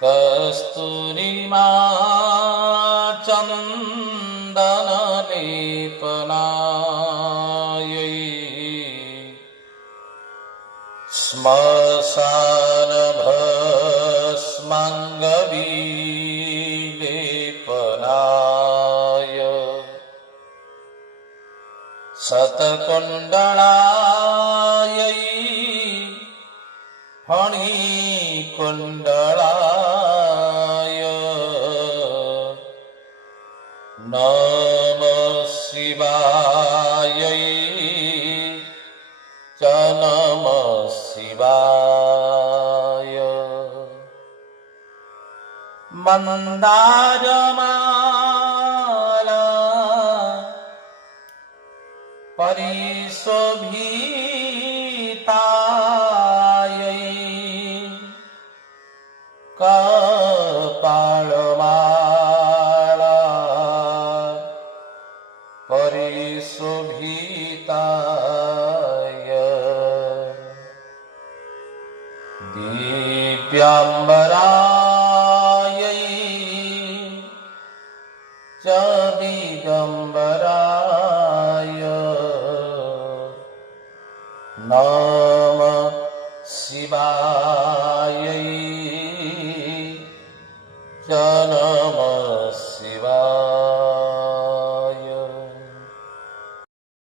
कस्तूरिमा चन्दनलेपनायै श्मशानभस्माङ्गविलेपनाय शतकुण्डलायै फणिकुण्डलाय नमः शिवायै च नमः शिवाय। मन्दारमाला परिशोभितायै कपालमाला परिशोभिताय दिव्याम्बरायै च दिगम्बराय नमः शिवायै